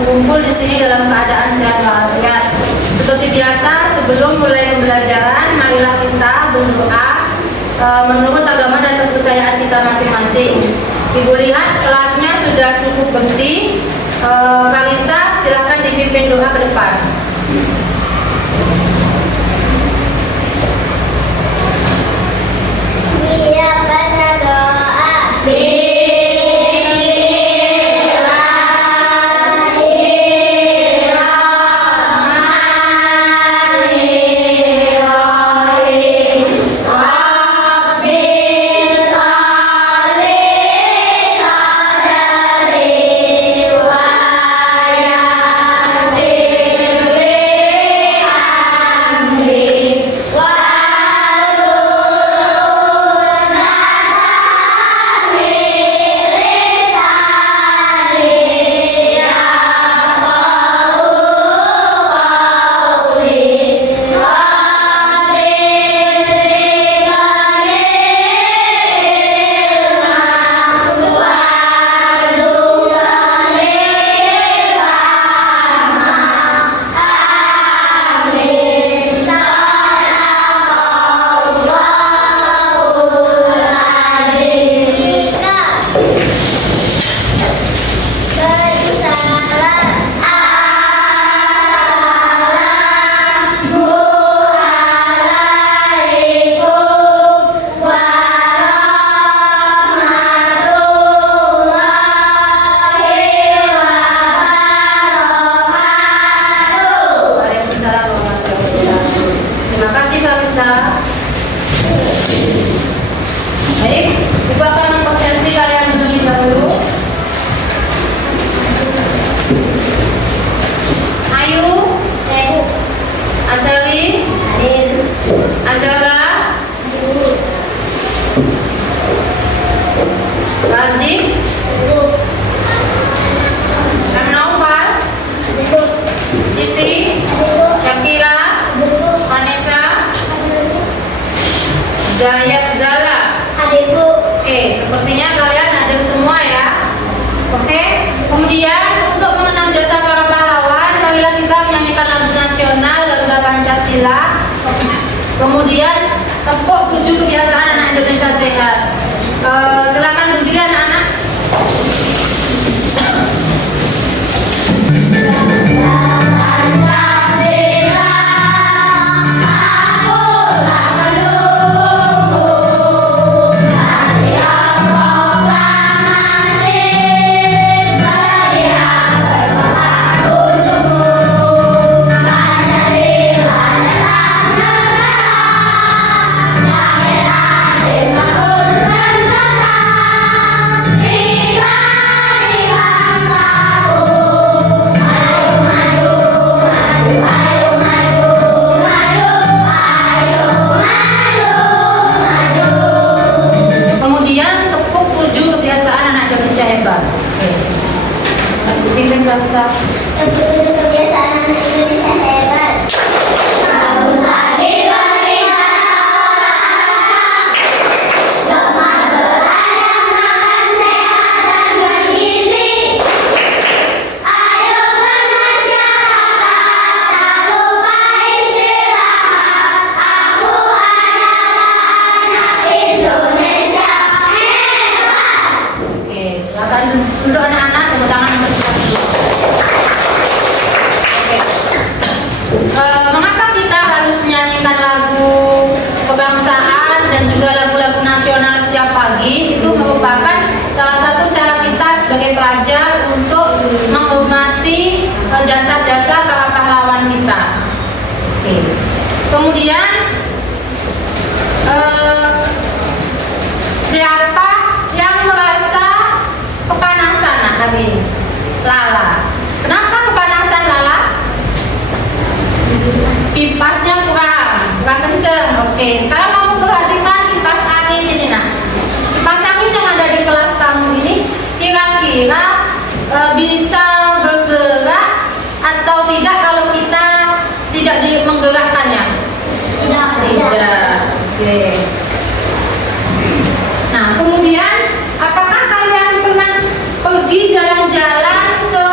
berkumpul di sini dalam keadaan sehat walafiat. Seperti biasa, sebelum mulai pembelajaran, marilah kita berdoa menurut agama dan kepercayaan kita masing-masing. Ibu lihat kelasnya sudah cukup bersih. Kalisa, silakan dipimpin doa ke depan. Iya, baca doa. Baik, Ibu akan mengabsensi kalian terlebih dahulu. Ayu, Azawi, Azara, Razik, Naufal, Siti, Yakira, Vanessa, Zala. Oke, sepertinya kalian ada semua ya. Oke, kemudian untuk mengenang jasa para pahlawan, marilah kita menyanyikan lagu nasional Garuda Pancasila. Kemudian tepuk 7 kebiasaan anak Indonesia sehat. Silakan berdiri anak-anak. Pimpin bangsa. Kebiasaan anak Indonesia hebat. Bangun pagi beribadah, gemar berayam, makan sehat dan bergizi. Ayo bermasyarakat, tak lupa istirahat. Aku adalah anak Indonesia hebat. Oke, silakan duduk anak-anak, tepuk tangan untuk kita dulu. Mengapa kita harus menyanyikan lagu kebangsaan dan juga lagu-lagu nasional setiap pagi? Itu merupakan salah satu cara kita sebagai pelajar untuk menghormati jasa-jasa para pahlawan kita. Oke. Kemudian siapa yang merasa kepanasan hari ini? Lala. Kenapa kepanasan Lala? Kipasnya kurang kenceng. Oke, sekarang kamu perhatikan kipas angin ini. Nah, kipas angin yang ada di kelas kamu ini kira-kira bisa bergerak atau tidak kalau kita tidak menggerakkannya? Tidak. Oke. Nah, kemudian apakah kalian pernah pergi jalan-jalan ke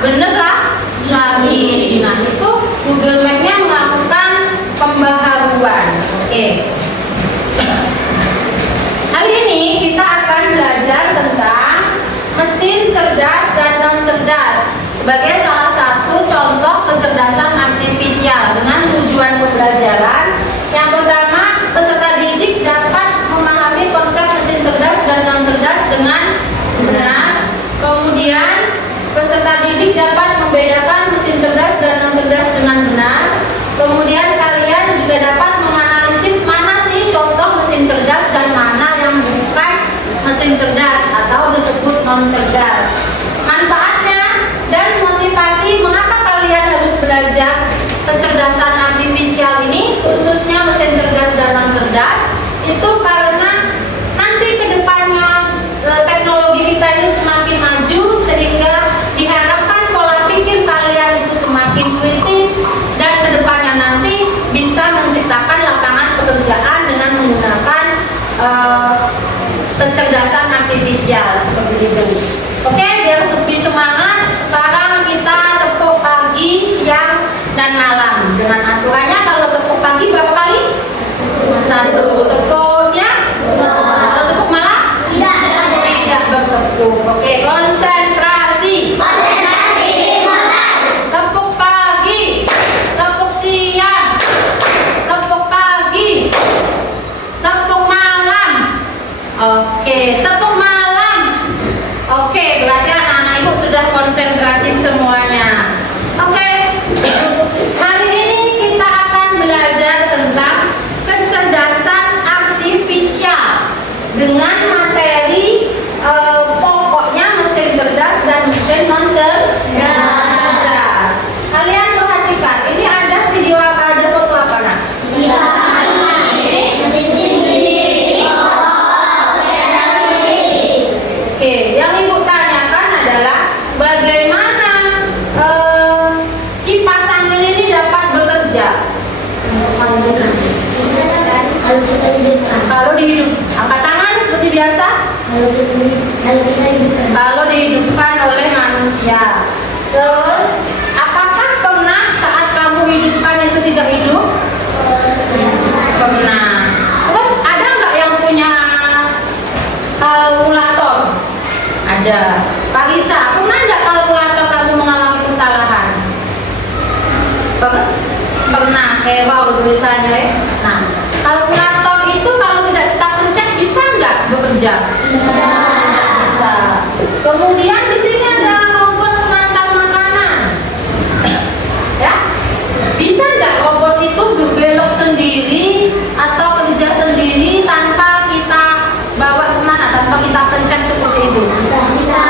bener lah lagi. Nah itu Google Map-nya melakukan pembaharuan. Oke. Hari ini kita akan belajar tentang mesin cerdas dan non cerdas sebagai salah satu contoh kecerdasan artifisial dengan tujuan pembelajaran. Yang pertama, peserta didik dapat memahami konsep mesin cerdas dan non cerdas dengan benar. Kemudian peserta didik dapat membedakan mesin cerdas dan non cerdas dengan benar. Kemudian kalian juga dapat menganalisis mana sih contoh mesin cerdas dan mana yang bukan mesin cerdas atau disebut non cerdas. Manfaatnya dan motivasi mengapa kalian harus belajar kecerdasan artifisial ini, khususnya mesin cerdas dan non cerdas, itu karena nanti kedepannya teknologi kita ini semakin maju sehingga diharapkan pola pikir kalian itu semakin kritis dan kedepannya nanti bisa menciptakan lapangan pekerjaan dengan menggunakan kecerdasan artifisial seperti itu. Oke, biar lebih semangat, sekarang kita tepuk pagi, siang, dan malam. Dengan aturannya kalau tepuk pagi berapa kali? 1. Tepuk siang? Kalau tepuk malam? Tidak bertepuk. Oke, konsentrasi. Tepuk pagi, tepuk siang, tepuk pagi, tepuk malam. Oke, tepuk malam. Oke, berarti anak-anak ibu sudah konsentrasi semuanya. Oke, hari ini kita akan belajar tentang kecerdasan artifisial dengan materi pokoknya mesin cerdas dan mesin non cerdas. Kalian perhatikan, ini ada video apa, ada foto apa nak? Oke, yang ibu tanyakan adalah bagaimana kipas angin ini dapat bekerja. Kalau dihidup, angkat tangan seperti biasa. Kalau dihidupkan oleh manusia. Terus, apakah pernah saat kamu hidupkan itu tidak hidup? Pernah. Terus ada nggak yang punya kalkulator? Ada. Pak Risa, pernah nggak kalkulator kamu mengalami kesalahan? Pernah. Wow tulisannya ya. Nah, kalkulator itu kalau tidak kita pencet bisa nggak bekerja? Bisa. Kemudian di sini ada robot pengantar makanan. Ya, bisa nggak robot itu berbelok sendiri atau kerja sendiri tanpa kita bawa kemana? Tanpa kita pencet seperti itu? Bisa.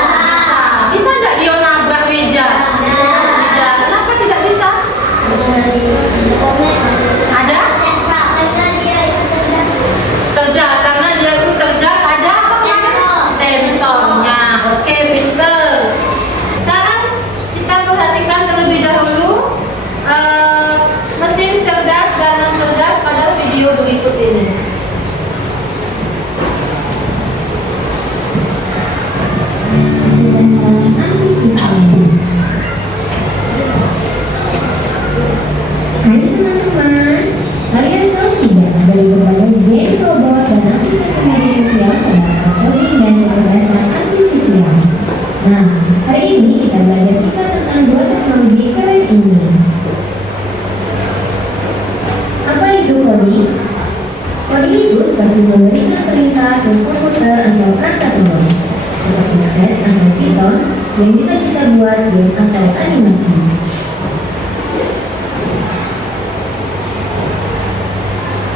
Bisa nggak dia nabrak meja? Tidak. Kenapa tidak bisa? Ada? Cerdas, karena dia itu cerdas. Ada apa? Sensornya. Oke, pinter. Sekarang kita perhatikan terlebih dahulu mesin cerdas dan non cerdas pada video berikut ini. Hai teman-teman, kalian tahu tidak dari berbagai game robot dan aplikasi media sosial terdapat coding dan kecerdasan artifisial. Nah, hari ini kita belajar singkat tentang dua teknologi keren ini. Apa itu coding? Coding itu seperti memberikan perintah ke komputer atau perangkat umum, seperti set atau Python yang bisa kita buat game atau animasi.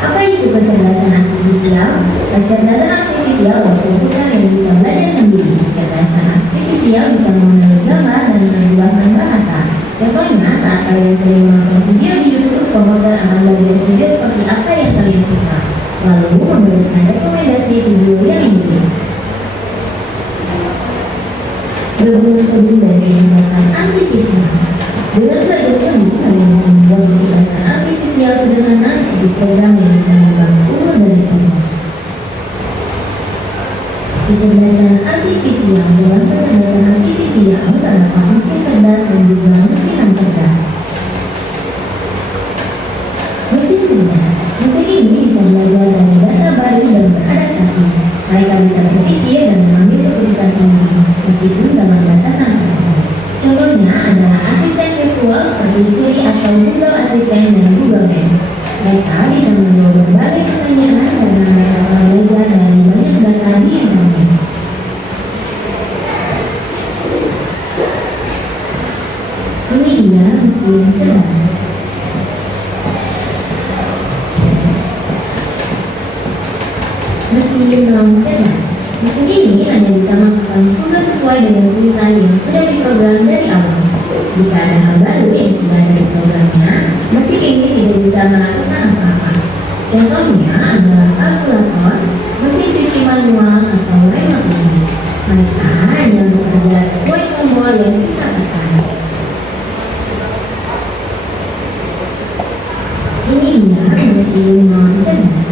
Apa itu kecerdasan artifisial? Kecerdasan artifisial adalah komputer yang bisa belajar sendiri. Kecerdasan artifisial bisa mengenali gambar dan menerjemahkan bahasa. Contohnya, saat kalian sering menonton video di YouTube, komputer akan belajar video seperti apa yang kalian suka, lalu memberikan rekomendasi video yang mirip. Gabungan coding dan kecerdasan artifisial. Dengan belajar coding, kalian bisa membuat kecerdasan artifisial sederhana seperti program yang bisa membantu dari awal. Kecerdasan artifisial. Dalam kecerdasan artifisial terdapat mesin cerdas Mereka bisa berpikir dan mengambil keputusan sendiri, meskipun dalam batas tertentu. Contohnya adalah asisten virtual seperti Siri atau Google Assistant dan Google Maps. Mereka bisa menjawab berbagai pertanyaan karena mereka telah belajar dari banyak data di internet. Ini dia mesin cerdas. Mesin lampu cerdas. Mesin ini hanya bisa melakukan tugas sesuai dengan tulisan yang sudah diprogram dari awal. Jika ada hal baru yang tidak ada di programnya, mesin ini tidak bisa melakukan apa-apa. Contohnya adalah kalkulator, mesin cuci manual, atau remote ini. Mereka hanya bekerja sesuai tombol yang kita tekan. Ini dia mesin lampu cerdas.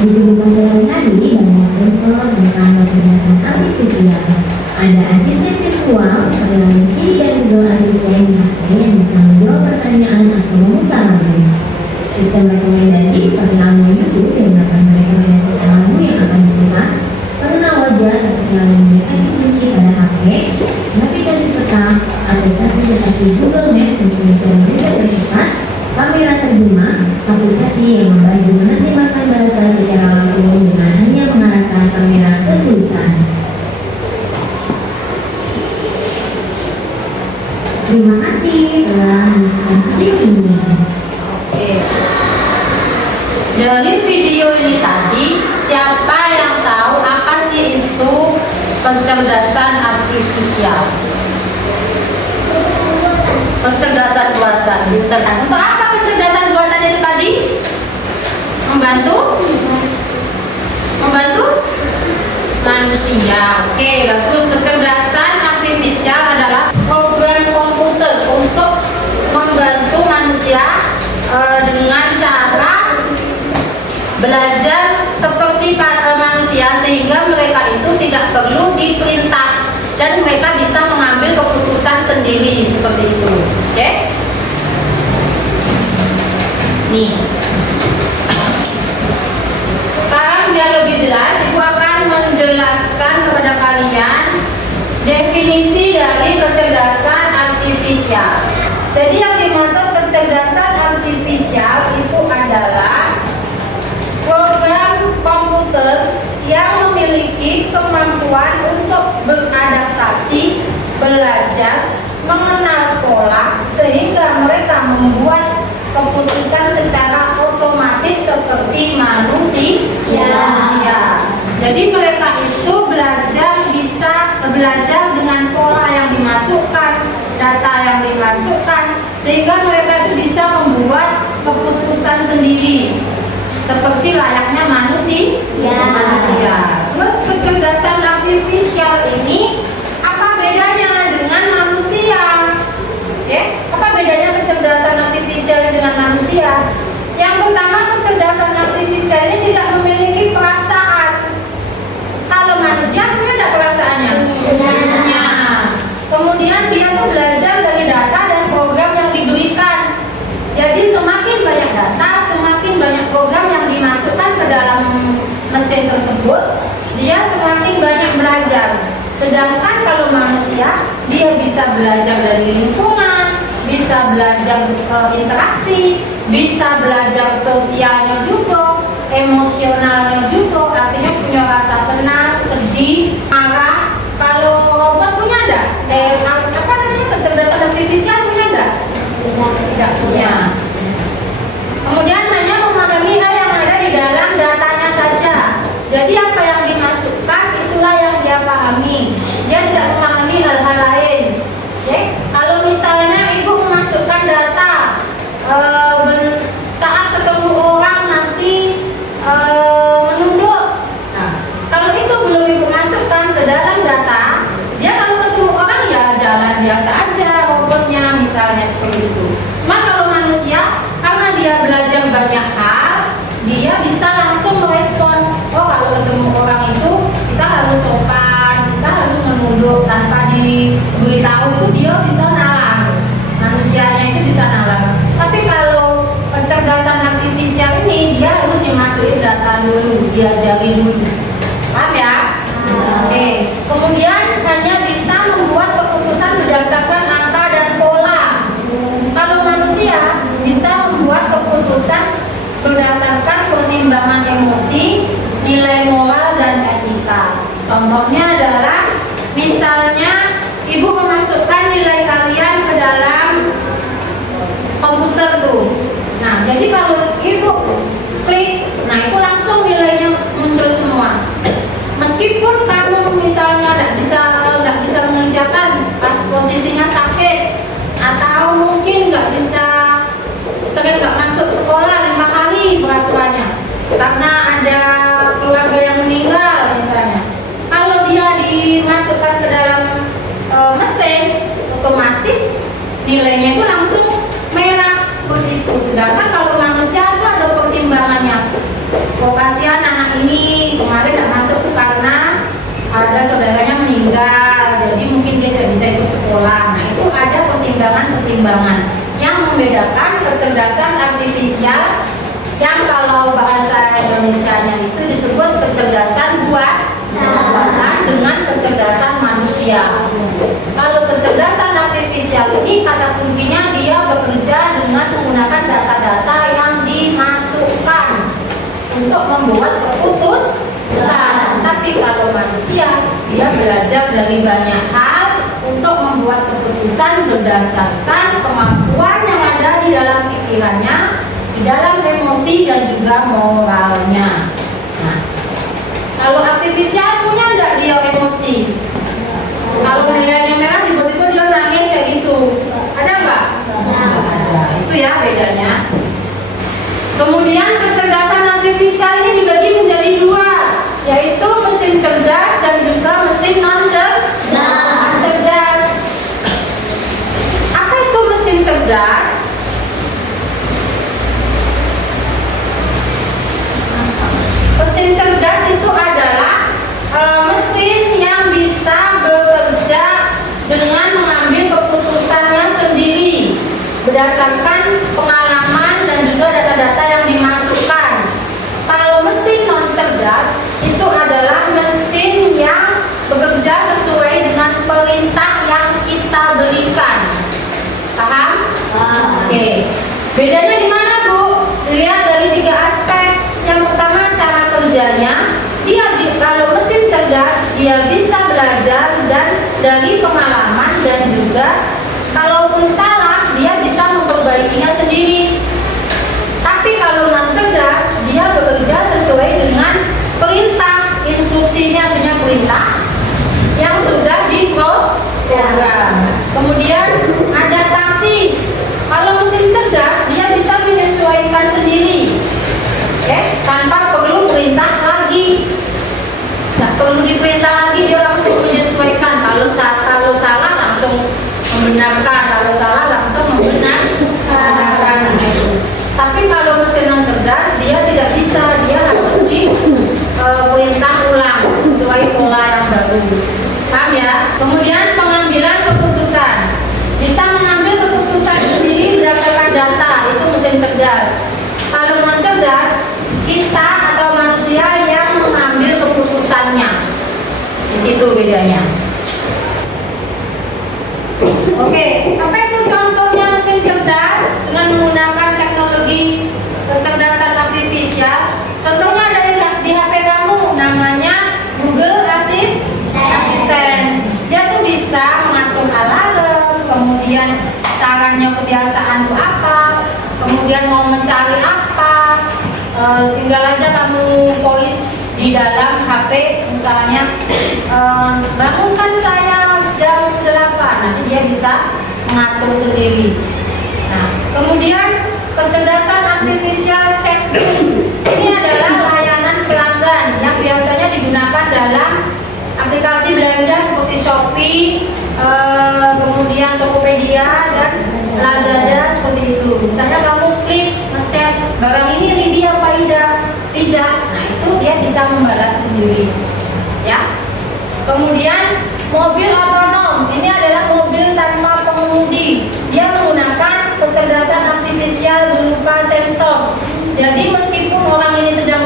Di kehidupan sehari-hari banyak contoh tentang kecerdasan artifisial. Ada asisten virtual seperti Siri dan Google Assistant yang bisa menjawab pertanyaan atau memutar lagu. Sistem rekomendasi seperti lagu YouTube yang akan merekomendasikan lagu yang akan diputar. Pengenal wajah seperti lagu yang mereka dikunci pada HP. Navigasi peta, aplikasi Google Maps untuk mencari rute tercepat. Kamera terjemah, aplikasi yang membantu menerjemahkan bahasa secara langsung dengan hanya mengarahkan kamera ke tulisan. Terima kasih telah menonton video ini. Dari video ini tadi, siapa yang tahu apa sih itu kecerdasan artifisial? Kecerdasan buatan. Untuk apa kecerdasan buatan itu tadi? Membantu manusia. Oke, bagus. Kecerdasan artifisial adalah program komputer untuk membantu manusia dengan cara belajar seperti para manusia, sehingga mereka itu tidak perlu diperintah dan mereka bisa mengambil keputusan sendiri seperti itu. Oke? Nih. Sekarang biar lebih jelas, Ibu akan menjelaskan kepada kalian definisi dari kecerdasan artifisial. Jadi yang dimaksud kecerdasan artifisial itu adalah program komputer yang memiliki kemampuan untuk beradaptasi, belajar, mengenal pola, sehingga mereka membuat keputusan secara otomatis seperti manusia. Jadi mereka itu bisa belajar dengan pola yang dimasukkan, data yang dimasukkan, sehingga mereka itu bisa membuat keputusan sendiri seperti layaknya manusia. Terus kecerdasan artifisial ini apa bedanya dengan manusia? Apa bedanya kecerdasan artifisial dengan manusia? Yang pertama, kecerdasan artifisial ini tidak memiliki perasaan. Kalau manusia punya tidak perasaannya? Punya. Kemudian dia tuh belajar dari data dan program yang diberikan. Jadi semakin banyak data, semakin banyak program yang dimasukkan ke dalam mesin tersebut, dia semakin banyak belajar. Sedangkan kalau manusia, dia bisa belajar dari lingkungan, bisa belajar interaksi, bisa belajar sosialnya juga, emosionalnya juga, artinya punya rasa senang, sedih, marah. Kalau robot punya enggak? Apa namanya, kecerdasan artifisial punya enggak? Tidak punya. Kemudian hanya memahami hal yang ada di dalam datanya saja. Jadi apa yang dimasukkan itulah yang dia pahami. Dia tidak memahami hal-hal lain. Kalau misalnya ibu memasukkan data saat ketemu orang nanti menunduk. Nah, kalau itu belum ibu masukkan ke dalam data, dia kalau ketemu orang ya jalan biasa aja robotnya, misalnya seperti itu. Cuma kalau manusia, karena dia belajar banyak hal, dia bisa langsung merespon. Oh, kalau ketemu orang itu kita harus sopan, kita harus menunduk tanpa diberitahu, itu dia bisa nalar. Manusianya itu bisa nalar. Tapi kalau kecerdasan artifisial ini dia harus dimasukkan masukin data dulu, diajari dulu. Paham ya? Oke. Kemudian hanya bisa membuat keputusan berdasarkan angka dan pola. Kalau manusia bisa membuat keputusan berdasarkan pertimbangan emosi, nilai moral dan etika. Contohnya adalah misalnya ibu memasukkan nilai kalian ke dalam komputer tuh. Nah, jadi kalau ibu klik, nah itu langsung nilainya muncul semua. Meskipun kamu misalnya nggak bisa mengerjakan pas posisinya sakit, atau mungkin sering nggak masuk sekolah 5 kali peraturannya karena ada keluarga yang meninggal misalnya. Kalau dia dimasukkan ke dalam mesin, otomatis nilainya itu langsung merah seperti itu. Sedangkan kalau manusia itu ada pertimbangannya. Oh, kasihan anak ini kemarin tidak masuk karena ada saudaranya meninggal, jadi mungkin dia tidak bisa ikut sekolah. Nah, itu ada pertimbangan-pertimbangan yang membedakan kecerdasan artifisial yang kalau bahasa Indonesianya itu disebut kecerdasan buatan dengan kecerdasan manusia. Kalau kecerdasan artifisial ini kata kuncinya dia bekerja dengan menggunakan data-data yang dimasukkan untuk membuat keputusan. Tapi kalau manusia dia belajar dari banyak hal untuk membuat keputusan berdasarkan kemampuan yang ada di dalam pikirannya, di dalam emosi dan juga moralnya. Nah, kalau artifisial punya enggak dia emosi? Kalau nilainya merah tiba-tiba dia nangis kayak gitu, ada enggak? Ada. Itu ya bedanya. Kemudian kecerdasan artifisial ini dibagi menjadi 2, yaitu mesin cerdas dan juga mesin non-cerdas. Apa itu mesin cerdas? Mesin cerdas itu adalah mesin yang bisa bekerja dengan mengambil keputusannya sendiri berdasarkan pengalaman dan juga data-data yang dimasukkan. Kalau mesin non cerdas itu adalah mesin yang bekerja sesuai dengan perintah yang kita berikan. Paham? Oke. Bedanya di mana, Bu? Dilihat dari 3 aspek. Yang pertama cara kerjanya. Kalau mesin cerdas dia bisa belajar dan dari pengalaman dan juga kalaupun salah dia bisa memperbaikinya sendiri. Tapi kalau non cerdas dia bekerja sesuai dengan perintah, instruksi ini artinya perintah yang sudah diprogram. Kemudian adaptasi. Kalau mesin cerdas dia bisa menyesuaikan sendiri, tanpa perlu perintah lagi. Nggak perlu diperintah lagi, dia langsung menyesuaikan. Kalau salah langsung membenarkan, kalau salah langsung membenarkan. Tapi kalau mesin non cerdas dia tidak bisa, dia harus diperintah ulang sesuai pola yang baru. Paham ya? Kemudian pengambilan keputusan, bisa mengambil keputusan sendiri berdasarkan data, itu mesin cerdas. Kalau non cerdas kita atau manusia yang mengambil keputusannya. Di situ bedanya. Oke, apa itu contohnya mesin cerdas dengan menggunakan teknologi kecerdasan artifisial? Contohnya dari di HP kamu, namanya Google Assistant. Dia tuh bisa mengatur alarm, kemudian sarannya kebiasaan itu apa, kemudian mau mencari apa, tinggal aja kamu voice di dalam HP, misalnya bangunkan saya jam 8, nanti dia bisa mengatur sendiri. Nah, kemudian kecerdasan artifisial chatbot ini adalah layanan pelanggan yang biasanya digunakan dalam aplikasi belanja seperti Shopee, kemudian Tokopedia dan Lazada seperti itu. Misalnya kamu klik ngecek barang ini ready apa tidak, nah itu dia bisa membalas sendiri, ya. Kemudian mobil otonom, ini adalah mobil tanpa pengemudi. Dia menggunakan kecerdasan artifisial berupa sensor. Jadi meskipun orang ini sedang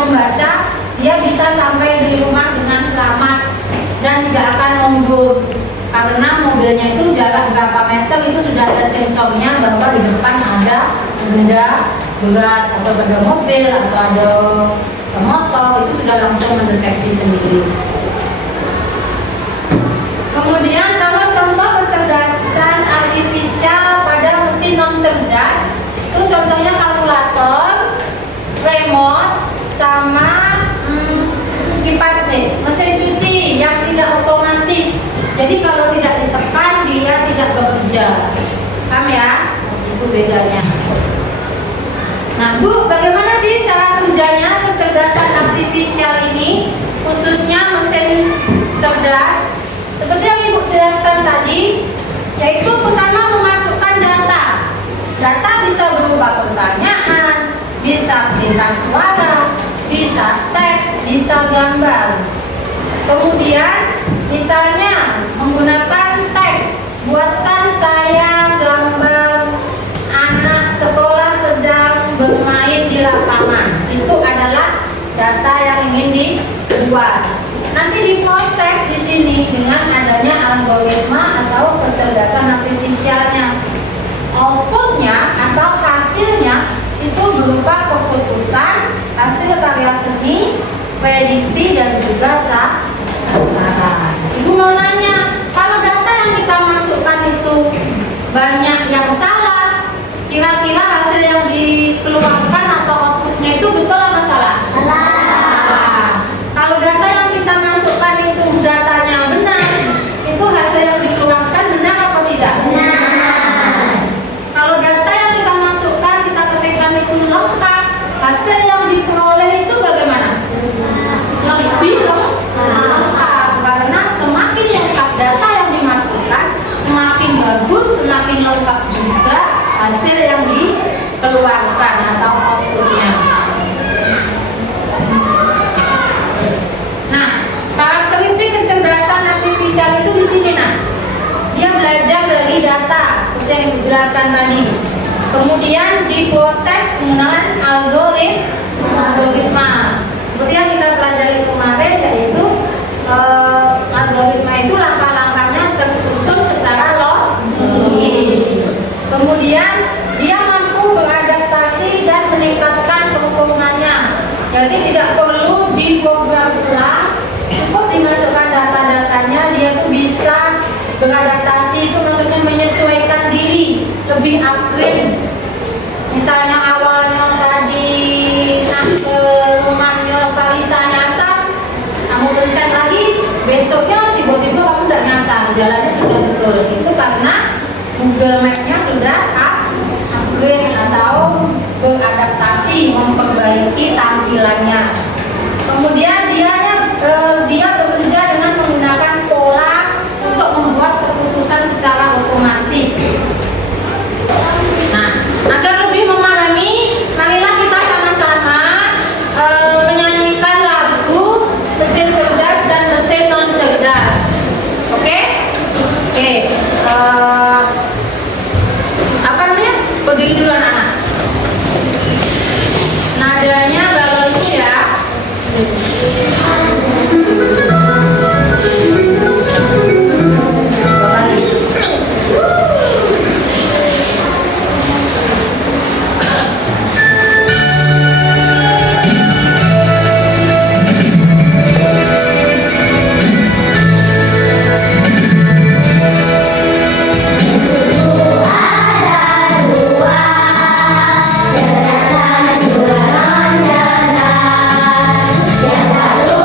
berapa meter itu sudah ada sensornya bahwa di depan ada benda berat atau ada mobil atau ada motor, itu sudah langsung mendeteksi sendiri. Kemudian kalau contoh kecerdasan artifisial pada mesin non cerdas, itu contohnya kalkulator, remote, sama kipas nih, mesin cuci yang tidak otomatis. Jadi kalau tidak ditekan dia tidak bekerja. Paham ya? Itu bedanya. Nah, Bu, bagaimana sih cara kerjanya kecerdasan artifisial ini, khususnya mesin cerdas? Seperti yang Ibu jelaskan tadi, yaitu pertama memasukkan data. Data bisa berupa pertanyaan, bisa perintah suara, bisa teks, bisa gambar. Kemudian misalnya menggunakan teks, buatkan saya gambar anak sekolah sedang bermain di lapangan. Itu adalah data yang ingin dibuat. Nanti diproses di sini dengan adanya algoritma atau kecerdasan artifisialnya. Outputnya atau hasilnya itu berupa keputusan, hasil karya seni, prediksi, dan juga sasaran. Ibu mau nanya, kalau data yang kita masukkan itu banyak yang salah, kira-kira hasil yang dikeluarkan atau outputnya itu betul atau salah? Salah. Kalau data yang kita masukkan itu datanya benar, itu hasil yang dikeluarkan benar atau tidak? Benar. Kalau data yang kita masukkan, kita ketikkan itu lengkap, hasil yang diperoleh itu bagaimana? Lebih lengkap, karena semakin lengkap data yang dimasukkan, semakin bagus, semakin lengkap juga hasil yang dikeluarkan atau outputnya. Nah, karakteristik kecerdasan artifisial itu di sini, nah, dia belajar dari data seperti yang dijelaskan tadi. Kemudian diproses dengan algoritma. Seperti yang kita pelajari kemarin, yaitu algoritma itu langkah-langkahnya tersusun secara logis. Kemudian dia mampu beradaptasi dan meningkatkan performanya. Jadi tidak perlu diprogram ulang, cukup dimasukkan data-datanya, dia tuh bisa beradaptasi, itu maksudnya menyesuaikan diri, lebih upgrade. Misalnya awalnya tadi ke rumahnya Parisa nyasar, kamu pencet lagi, besoknya tiba-tiba kamu udah nyasar, jalannya sudah betul. Itu karena Google Map-nya sudah upgrade atau beradaptasi, memperbaiki tampilannya. Kemudian dia bekerja dengan menggunakan pola untuk membuat keputusan secara otomatis. Nah, agar lebih memahami, marilah kita sama-sama menyanyikan lagu mesin cerdas dan mesin non cerdas. Oke? Oke. Apa namanya? Berdiri dulu anak-anak. Nadanya bagus ya. Cerdas dan juga non cerdas, yang satu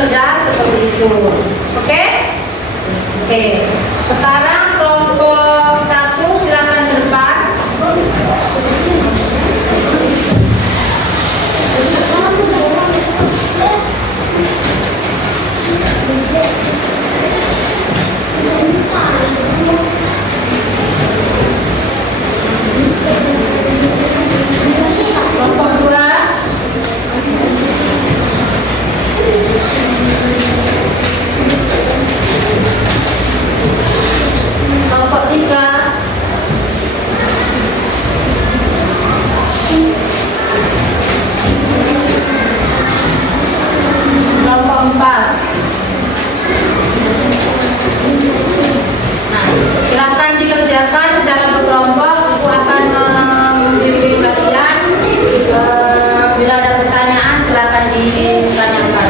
cerdas seperti itu. Oke? Oke. Sekarang kelompok 1 silakan ke depan. Kelompok 2. Kelompok 3. Kelompok 4. Nah, silakan dikerjakan secara berkelompok. Aku akan membimbing kalian. Bila ada pertanyaan, silakan ditanyakan.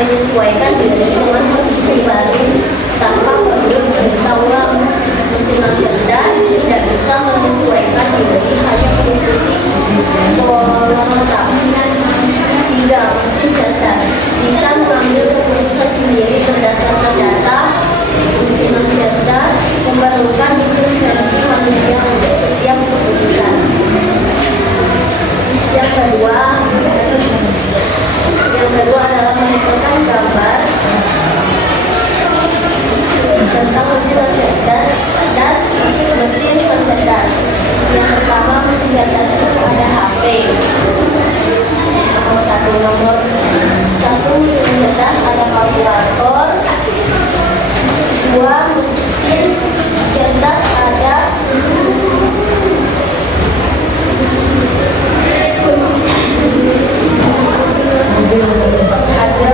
menyesuaikan diri dengan kondisi baru tanpa perlu pengetahuan. Mesin cerdas tidak bisa menyesuaikan diri, hanya mengikuti pola pertahanan. Tidak, mesin cerdas bisa mengambil keputusan sendiri berdasarkan data. Mesin cerdas memerlukan intervensi manusia untuk setiap keputusan. Yang kedua adalah menentukan gambar tentang mesin cerdas dan mesin cerdas. Yang pertama, mesin cerdas itu ada HP. Nomor satu mesin cerdas ada kalkulator, kedua, mesin cerdas ada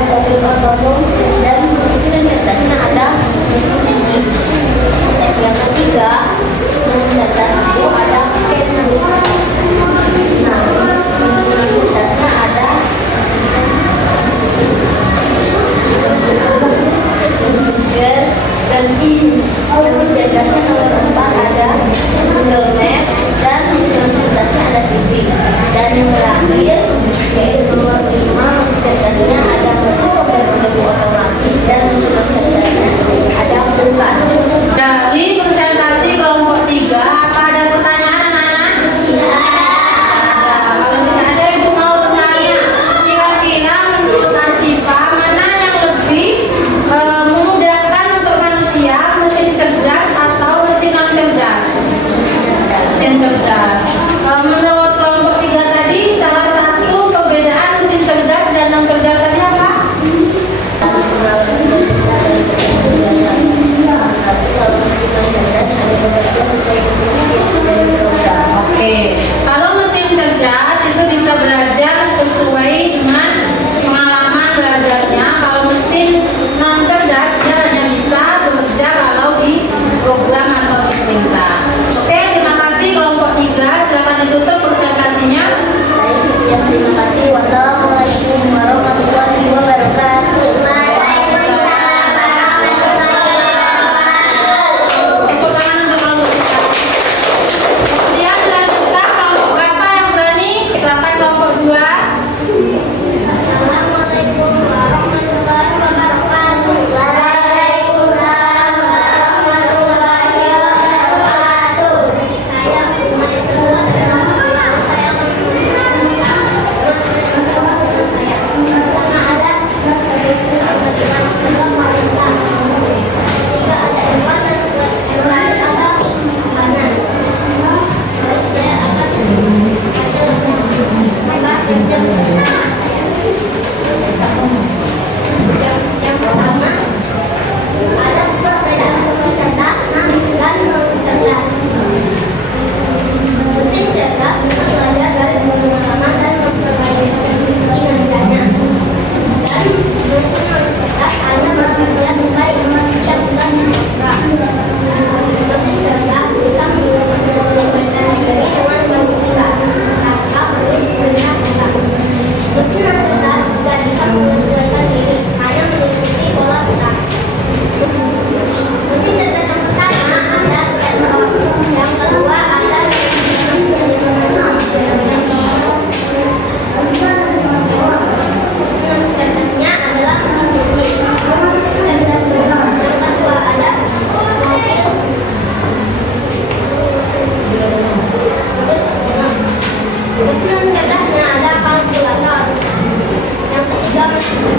mobil otonom dan mesin cerdasnya ada mesin cuci. Dan yang ketiga, mesin cerdas itu ada mesin cerdasnya ada ganti. Mesin cerdasnya nomor 4 ada Google Map dan mesin cerdasnya ada TV. Dan yang terakhir yaitu nomor 5, mesin cerdasnya ada mesin pembaca otomatis dan mesin cerdasnya ada kulkas. Dari presentasi kelompok 3, apa ada pertanyaan anak-anak? Ada. Kalau tidak ada, Ibu mau bertanya. Kira-kira menurut Asifa, mana yang lebih memudahkan untuk manusia, mesin cerdas atau mesin non cerdas? Mesin cerdas. Menurut kelompok 3 tadi, salah satu perbedaan mesin cerdas dan non cerdas tadi apa? Oke, kalau mesin cerdas itu bisa belajar sesuai dengan pengalaman belajarnya. Kalau mesin non cerdas dia hanya bisa bekerja kalau di program atau di perintah. Oke, terima kasih kelompok 3. Silakan ditutup presentasinya. Baik, terima kasih. Wassalamualaikum warahmatullahi wabarakatuh. Tepuk tangan untuk kelompok 3. Kemudian selanjutnya kelompok berapa yang berani? Silakan kelompok 2. Assalamualaikum warahmatullahi wabarakatuh. Waalaikumsalam warahmatullahi wabarakatuh. Saya Umayyah adalah saya yang pertama ada perbedaan mesin cerdas dan non cerdas. Mesin cerdas belajar dari pengalaman dan memperbaiki kinerjanya. Dan mesin non cerdas hanya bekerja sesuai yang sudah diprogram. Mesin cerdas bisa menyesuaikan diri dengan kondisi tanpa perlu diperintahkan. Mesin non cerdas tidak bisa menyesuaikan diri, hanya mengikuti pola besar. Mesin cerdas yang pertama ada error, yang kedua ada cerdasnya adalah mesin cuci. Mesin cerdas yang kedua ada mobil. Mesin cerdasnya ada kalkulator. Yang ketiga mesin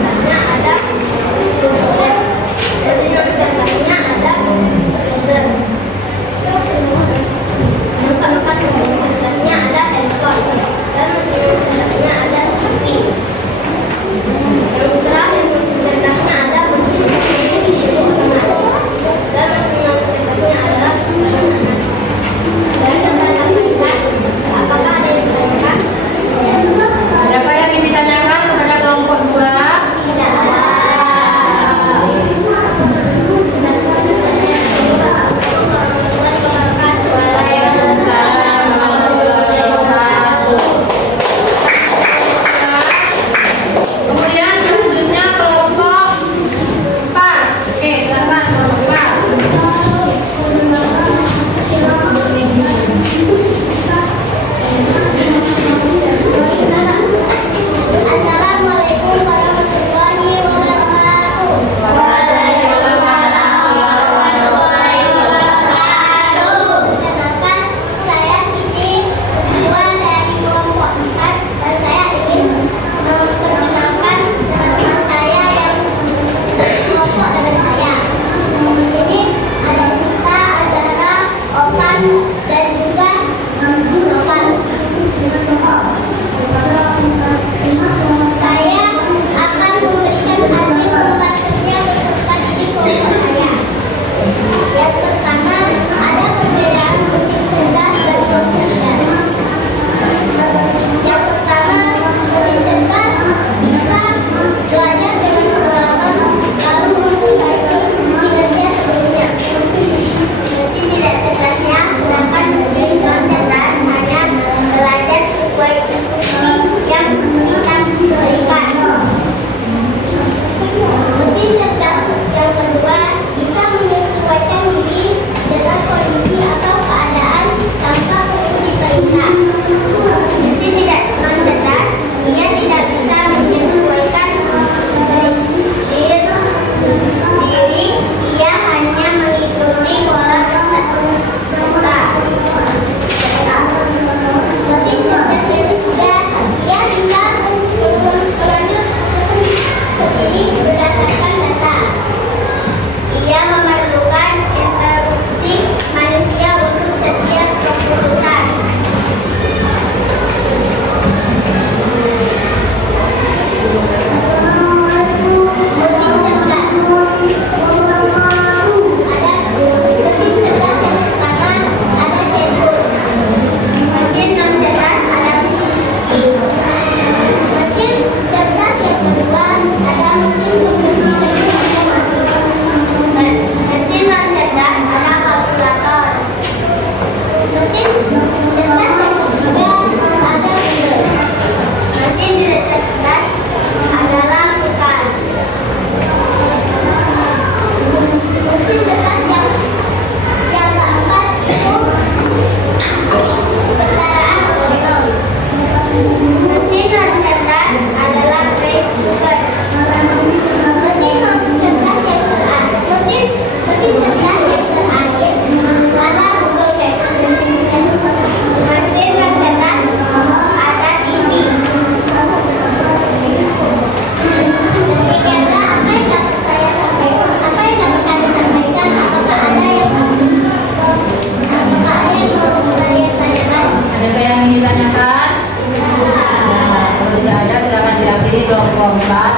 dong Mbak.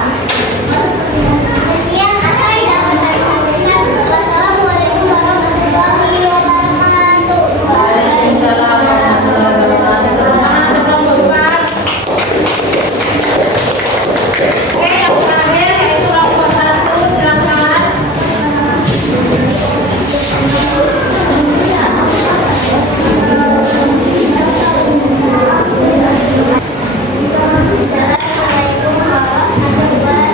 Sekian apa yang dapat kami sampaikan. Wassalamualaikum warahmatullahi wabarakatuh. Waalaikumsalam warahmatullahi wabarakatuh. Tepuk tangan sebelum berbuat. Oke, yang terakhir yaitu kelompok 1, silakan. Assalamualaikum warahmatullahi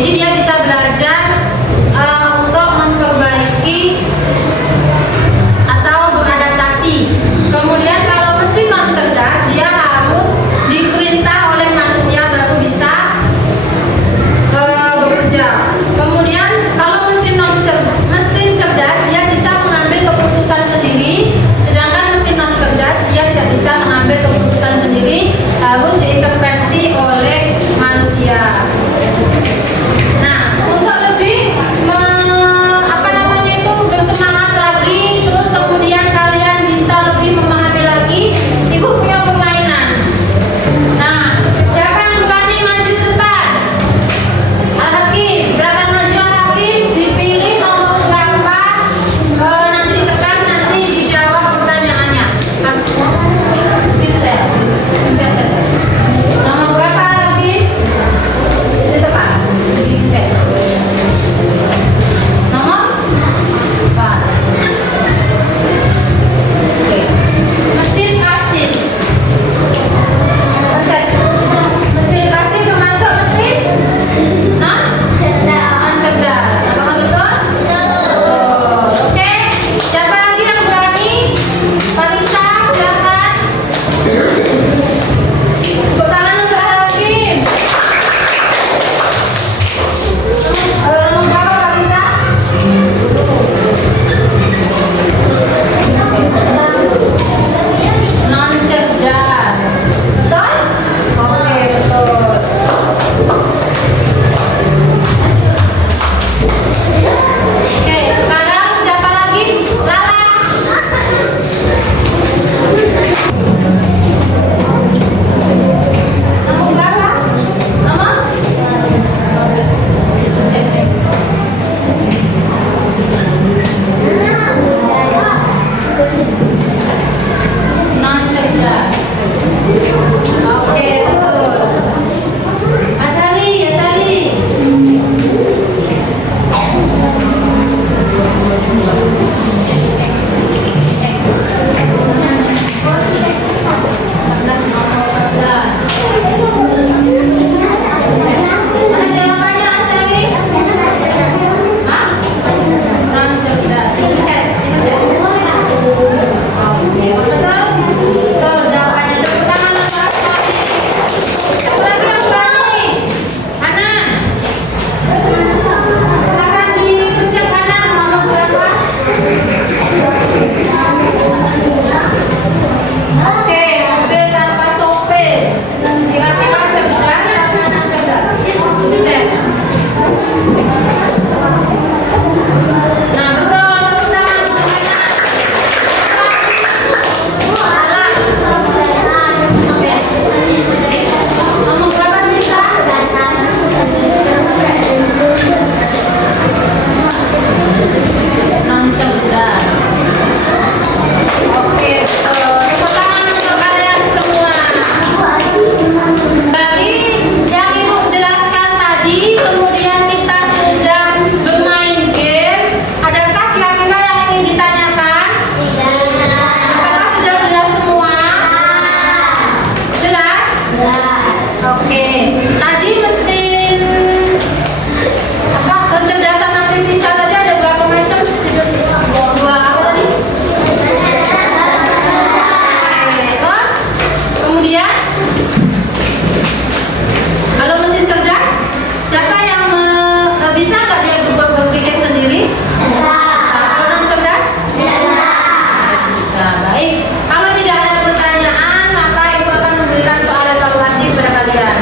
Jadi dia bisa belajar untuk memperbaiki atau beradaptasi. Kemudian kalau mesin non cerdas, dia harus diperintah oleh manusia baru bisa bekerja. Kemudian kalau mesin cerdas, dia bisa mengambil keputusan sendiri, sedangkan mesin non cerdas dia tidak bisa mengambil keputusan sendiri, harus diintervensi oleh manusia. Nah, untuk lebih bersemangat lagi, terus kemudian kalian bisa lebih memahami lagi, ibu punya permainan. Nah, siapa yang berani maju ke depan? Al-Hakim, silakan maju Al-Hakim, dipilih nomor berapa, nanti ditekan, nanti dijawab pertanyaannya. Sini saya, pencet saja. Nomor berapa Al-Hakim? Ditekan, dipencet. Nomor 4. Oke. Mesin kasir. Mesin kasir termasuk mesin non cerdas. Apakah betul? Betul. Oke. Siapa lagi yang berani? Parisa, silakan. Tepuk tangan untuk Hakim. Nomor berapa Parisa? Non cerdas. Betul? Oke, betul. Oke, sekarang siapa lagi? Lala. Nomor berapa? Nomor? Non cerdas. Oke, betul. Asali, Asali. Ada jawabannya Asali? Hah? Non cerdas. Ini jadi. Oke, betul. Betul, jawabannya. Tepuk tangan untuk Asali. Siapa lagi yang berani? Hanan. Silakan dipencet Hanan, nomor berapa? Oke, mobil tanpa sopir. Kira-kira cerdas atau non cerdas? Pencet. Nah, betul. Tepuk tangan untuk Hanan. Salah. Oke. Nomor berapa Cinta? Non cerdas. Oke, betul. Tepuk tangan untuk kalian semua. Dari yang ibu jelaskan tadi, kemudian kita sudah bermain game. Adakah kira-kira yang ingin ditanyakan? Apakah sudah jelas semua? Jelas? Oke. Tadi mesin kecerdasan artifisial tadi ada berapa macam? Dua apa tadi? Terus kemudian kalau mesin cerdas, siapa yang bisa nggak dia berpikir sendiri? Kalau non cerdas? Bisa. Baik. Kalau tidak ada pertanyaan, maka ibu akan memberikan soal evaluasi kepada kalian.